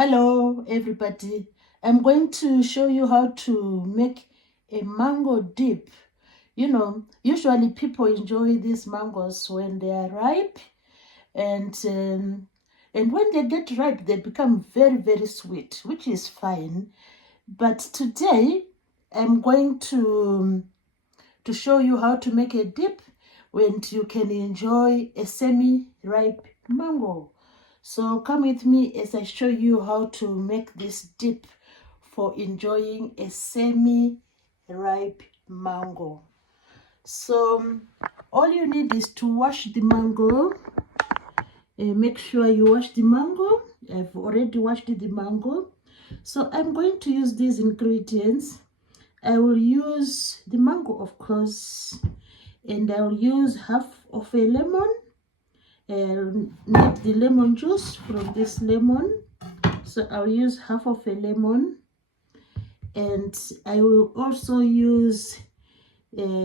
Hello everybody, I'm going to show you how to make a mango dip. Usually people enjoy these mangoes when they are ripe, and when they get ripe they become very sweet, which is fine. But today I'm going to show you how to make a dip when you can enjoy a semi-ripe mango. So come with me as I show you how to make this dip for enjoying a semi-ripe mango. So all you need is to wash the mango. Make sure you wash the mango. I've already washed the mango. So I'm going to use these ingredients. I will use the mango, of course, and I'll use half of a lemon. Need the lemon juice from this lemon, so I'll use half of a lemon, and I will also use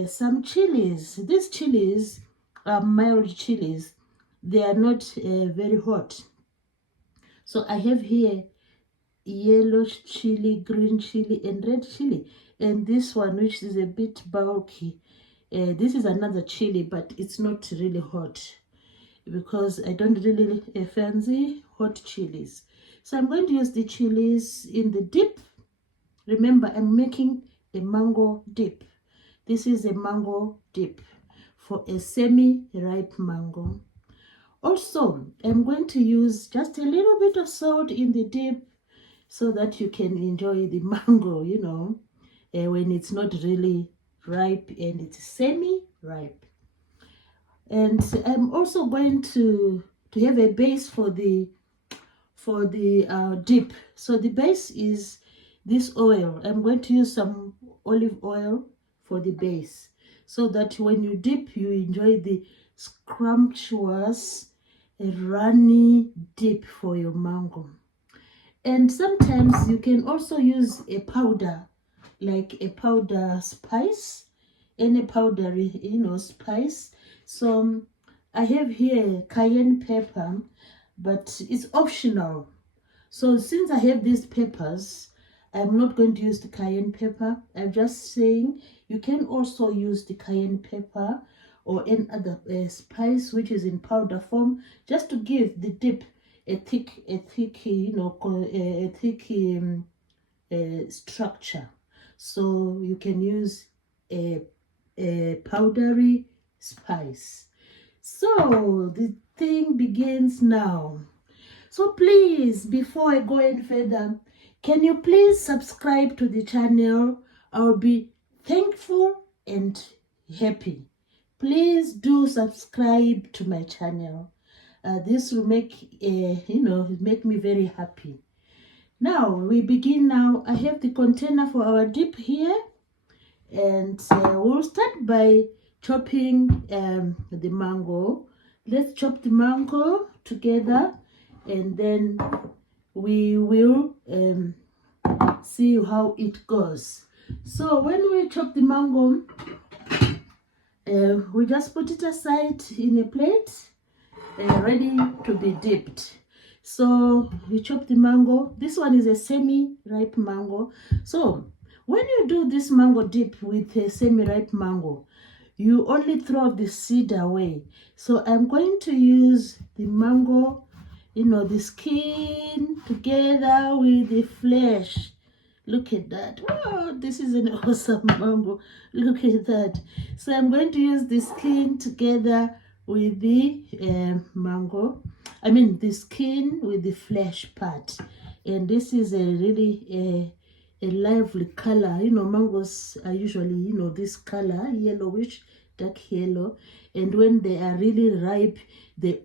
some chilies. These chilies are mild chilies, they are not very hot. So I have here yellow chili, green chili, and red chili, and this one, which is a bit bulky, this is another chili, but it's not really hot because I don't really fancy hot chilies. So I'm going to use the chilies in the dip. Remember, I'm making a mango dip. This is a mango dip for a semi-ripe mango. Also, I'm going to use just a little bit of salt in the dip so that you can enjoy the mango, when it's not really ripe and it's semi-ripe. And I'm also going to have a base for the dip. So the base is this oil. I'm going to use some olive oil for the base so that when you dip you enjoy the scrumptious runny dip for your mango. And sometimes you can also use a powder, like a powder spice, any powdery spice. So I have here cayenne pepper, but it's optional. So since I have these peppers, I'm not going to use the cayenne pepper. I'm just saying you can also use the cayenne pepper or any other spice which is in powder form, just to give the dip a thick structure. So you can use a powdery spice. So the thing begins now. So please, before I go any further, can you please subscribe to the channel? I'll be thankful and happy. Please do subscribe to my channel. This will make me very happy. Now we begin. Now I have the container for our dip here, and we'll start by chopping the mango. Let's chop the mango together, and then we will see how it goes. So when we chop the mango, we just put it aside in a plate, ready to be dipped. So we chop the mango. This one is a semi-ripe mango. So when you do this mango dip with a semi-ripe mango, you only throw the seed away. So I'm going to use the mango, the skin together with the flesh. Look at that. Wow, this is an awesome mango. Look at that. So I'm going to use the skin together with the mango. I mean the skin with the flesh part. And this is a really a lively color. Mangoes are usually, this color, yellowish, dark yellow. And when they are really ripe, the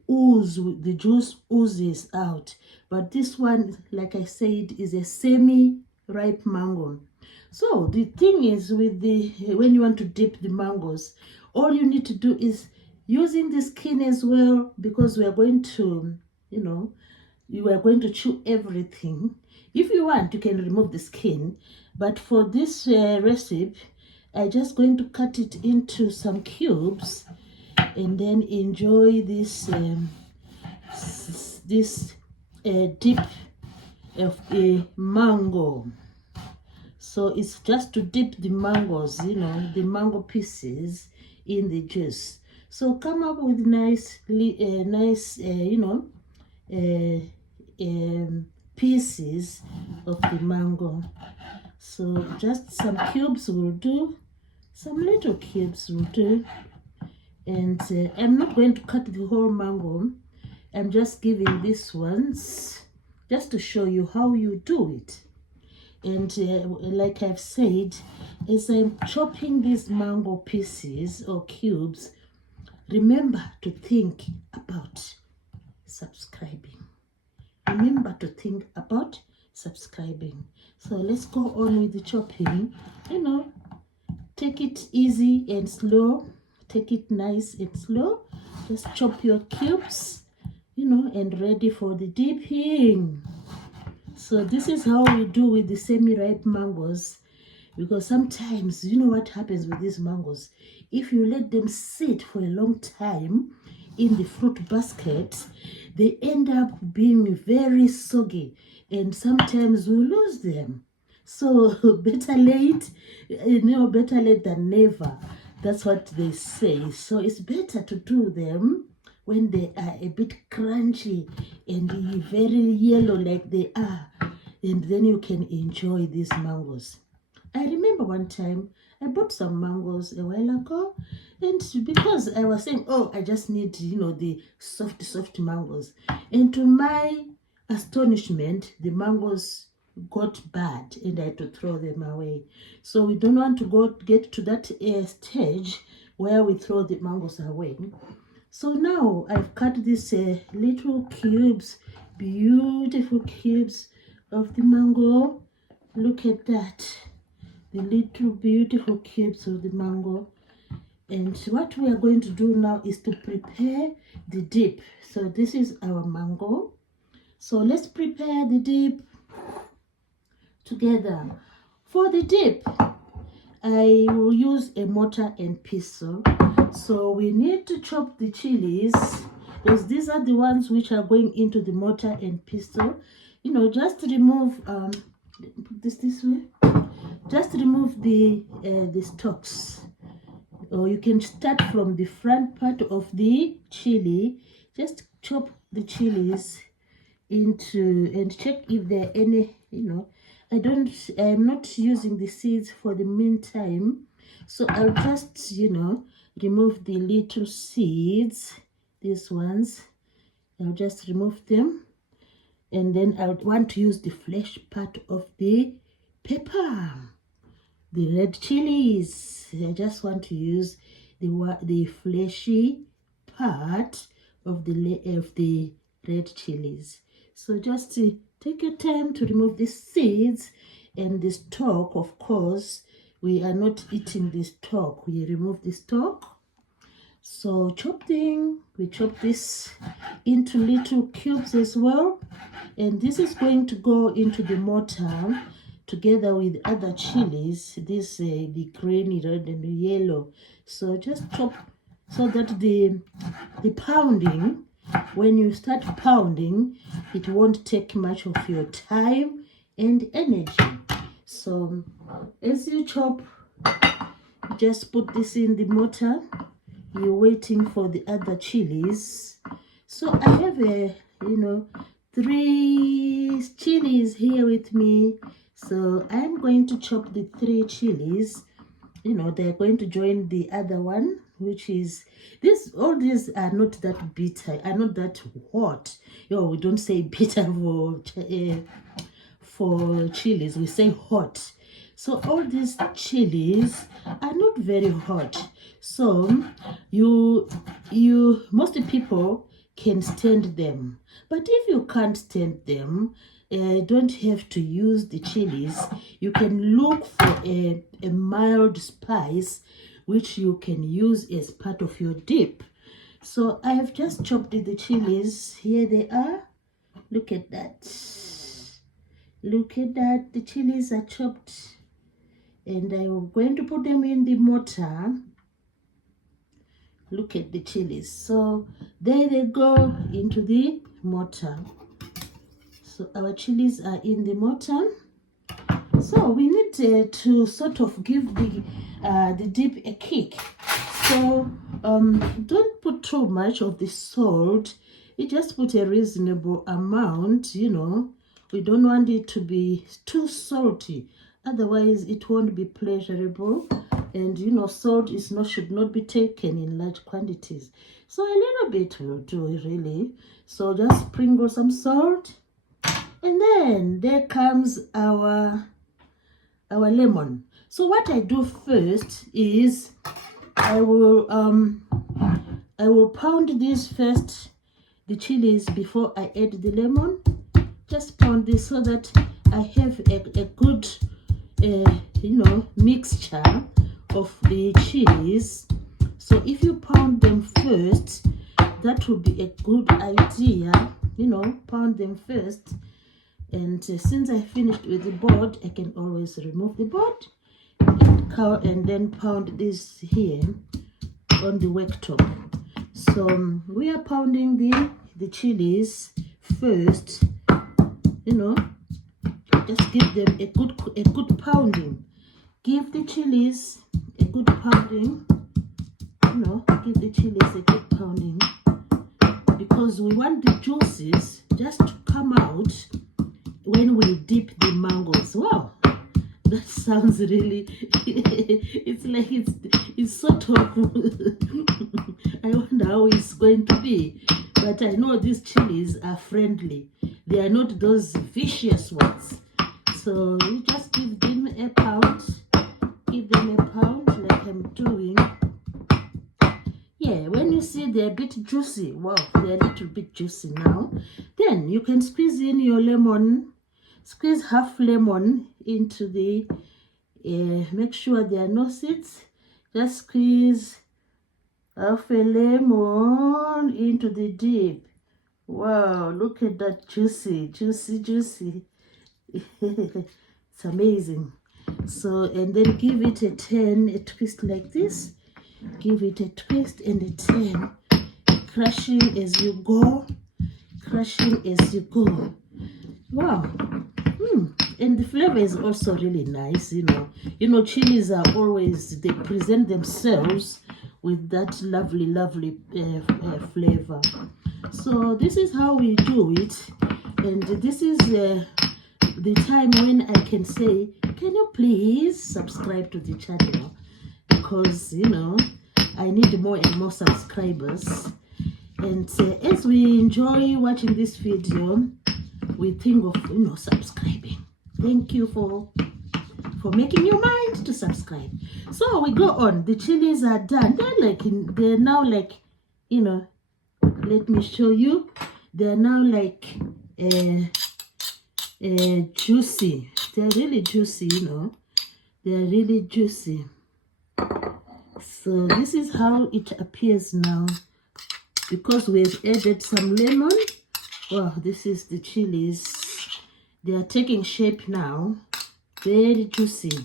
juice oozes out. But this one, like I said, is a semi-ripe mango. So the thing is, when you want to dip the mangoes, all you need to do is using the skin as well, because we are going to, you are going to chew everything. If you want, you can remove the skin, but for this recipe, I'm just going to cut it into some cubes and then enjoy this dip of a mango. So it's just to dip the mangoes, you know, the mango pieces in the juice. So come up with nice, pieces of the mango. So just some cubes will do, some little cubes will do. And I'm not going to cut the whole mango. I'm just giving these ones just to show you how you do it. And like I've said, as I'm chopping these mango pieces or cubes, remember to think about subscribing. Remember to think about subscribing. So let's go on with the chopping. You know, take it easy and slow. Take it nice and slow. Just chop your cubes, you know, and ready for the dipping. So this is how we do with the semi-ripe mangoes, because sometimes, you know what happens with these mangoes? If you let them sit for a long time in the fruit basket, they end up being very soggy, and sometimes we lose them. So better late, better late than never. That's what they say. So it's better to do them when they are a bit crunchy and very yellow like they are, and then you can enjoy these mangoes. I remember one time I bought some mangoes a while ago, and because I was saying, oh, I just need, you know, the soft mangoes, and to my astonishment, the mangoes got bad and I had to throw them away. So we don't want to get to that stage where we throw the mangoes away. So now I've cut these little cubes, beautiful cubes of the mango. Look at that, the little beautiful cubes of the mango. And what we are going to do now is to prepare the dip. So this is our mango. So let's prepare the dip together. For the dip, I will use a mortar and pestle. So we need to chop the chilies, because these are the ones which are going into the mortar and pestle. You know, just remove let me put this way. Just remove the stalks, or you can start from the front part of the chili. Just chop the chilies into and check if there are any, you know, I'm not using the seeds for the meantime, so I'll just, you know, remove the little seeds, these ones. I'll just remove them, and then I would want to use the flesh part of the pepper, the red chilies. I just want to use the fleshy part of the red chilies. So just take your time to remove the seeds and the stalk. Of course, we are not eating the stalk. We remove the stalk. So we chop this into little cubes as well. And this is going to go into the mortar together with other chilies. This the green, red, and the yellow. So just chop so that the pounding, when you start pounding, it won't take much of your time and energy. So as you chop, just put this in the mortar. You're waiting for the other chilies. So I have 3 chilies here with me. So I'm going to chop the 3 chilies. You know, they're going to join the other one, which is this. All these are not that bitter, are not that hot. We don't say bitter for chilies, we say hot. So all these chilies are not very hot. So most people can stand them. But if you can't stand them, don't have to use the chilies. You can look for a mild spice which you can use as part of your dip. So I have just chopped the chilies. Here they are. Look at that. Look at that. The chilies are chopped. And I'm going to put them in the mortar. Look at the chilies. So there they go into the mortar. So our chilies are in the mortar. So we need to sort of give the dip a kick. So don't put too much of the salt. You just put a reasonable amount, you know. We don't want it to be too salty, otherwise it won't be pleasurable. And you know, salt should not be taken in large quantities. So a little bit will do, really. So just sprinkle some salt, and then there comes our lemon. So what I do first is I will pound this first, the chilies, before I add the lemon. Just pound this so that I have a good you know, mixture of the chilies. So if you pound them first, that would be a good idea, you know, pound them first. And since I finished with the board, I can always remove the board and then pound this here on the worktop. So we are pounding the chilies first, you know. Just give them a good pounding. Give the chilies a good pounding, you know. Give the chilies a good pounding, because we want the juices just to come out when we dip the mangoes. Wow, that sounds really it's like it's sort of I wonder how it's going to be, but I know these chilies are friendly. They are not those vicious ones. So you just give them a pound. Give them a pound like I'm doing. Yeah, when you see they're a bit juicy, wow, they're a little bit juicy now, then you can squeeze in your lemon. Squeeze half lemon into the, make sure there are no seeds. Just squeeze half a lemon into the dip. Wow, look at that, juicy, juicy, juicy. It's amazing. So, and then give it a turn, a twist like this. Give it a twist and a turn. Crushing as you go. Crushing as you go. Wow. And the flavor is also really nice, you know. You know, chilies are always, they present themselves with that lovely, lovely flavor. So this is how we do it. And this is the time when I can say, can you please subscribe to the channel? Because, you know, I need more and more subscribers. And as we enjoy watching this video, we think of, you know, subscribing. Thank you for making your mind to subscribe. So we go on. The chilies are done. They're now like, you know, let me show you. They're now like juicy. They're really juicy, you know. They're really juicy. So this is how it appears now, because we've added some lemon. Wow, this is the chilies. They are taking shape now, very juicy,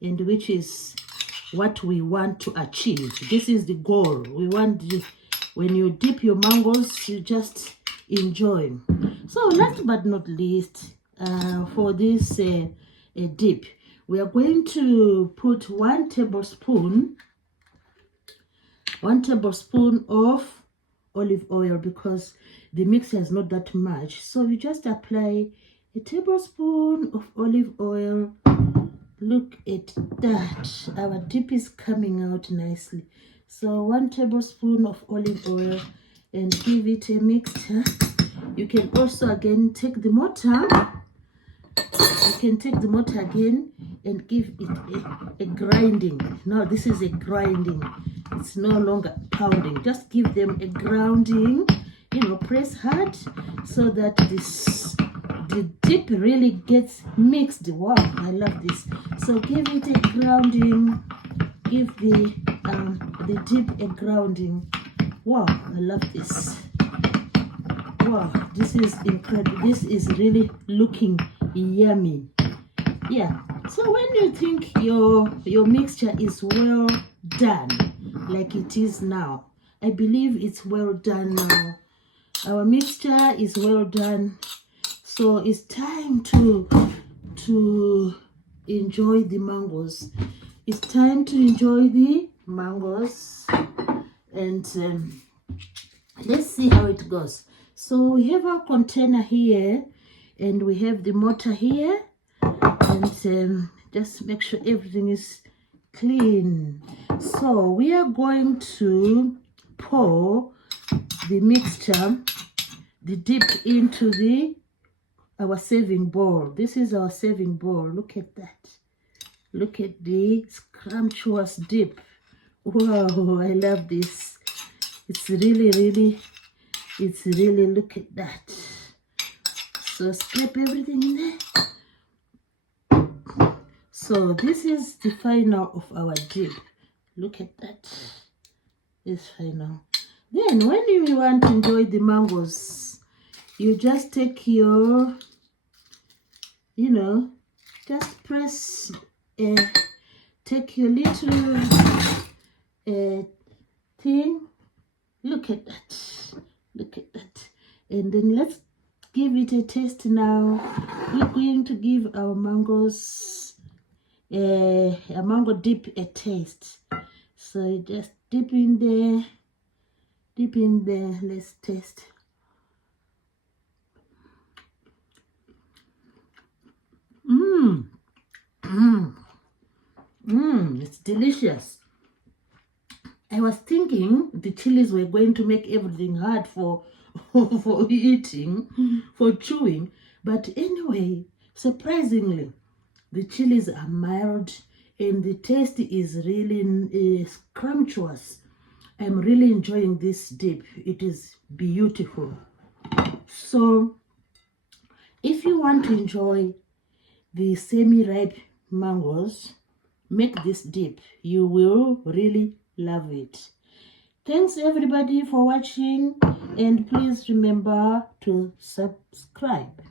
and which is what we want to achieve. This is the goal. We want when you dip your mangoes, you just enjoy. So last but not least, for this dip, we are going to put 1 tablespoon of olive oil, because the mixture is not that much. So you just apply a tablespoon of olive oil. Look at that, our dip is coming out nicely. So 1 tablespoon of olive oil, and give it a mixture. You can also again take the mortar. You can take the mortar again and give it a grinding. Now this is a grinding. It's no longer pounding. Just give them a grounding. You know, press hard so that the dip really gets mixed. Wow, I love this. So give it a grounding. Give the dip a grounding. Wow, I love this. Wow, this is incredible. This is really looking yummy. Yeah, so when you think your mixture is well done, like it is now, I believe it's well done now. Our mixture is well done. So it's time to enjoy the mangoes. It's time to enjoy the mangoes, and let's see how it goes. So we have our container here, and we have the mortar here, and just make sure everything is clean. So we are going to pour the mixture, the dip, into our serving bowl. This is our serving bowl. Look at that. Look at the scrumptious dip. Wow, I love this. It's really, look at that. So scrape everything in there. So this is the final of our dip. Look at that. It's final. Then when you want to enjoy the mangoes, you just take your, just press, take your little thing. Look at that. Look at that. And then let's give it a taste now. We're going to give our mangoes, a mango dip, a taste. So just dip in there. Dip in there. Let's taste. It's delicious. I was thinking the chilies were going to make everything hard for eating, for chewing. But anyway, surprisingly, the chilies are mild and the taste is really scrumptious. I'm really enjoying this dip. It is beautiful. So if you want to enjoy the semi-ripe mangoes, make this dip. You will really love it. Thanks everybody for watching, and please remember to subscribe.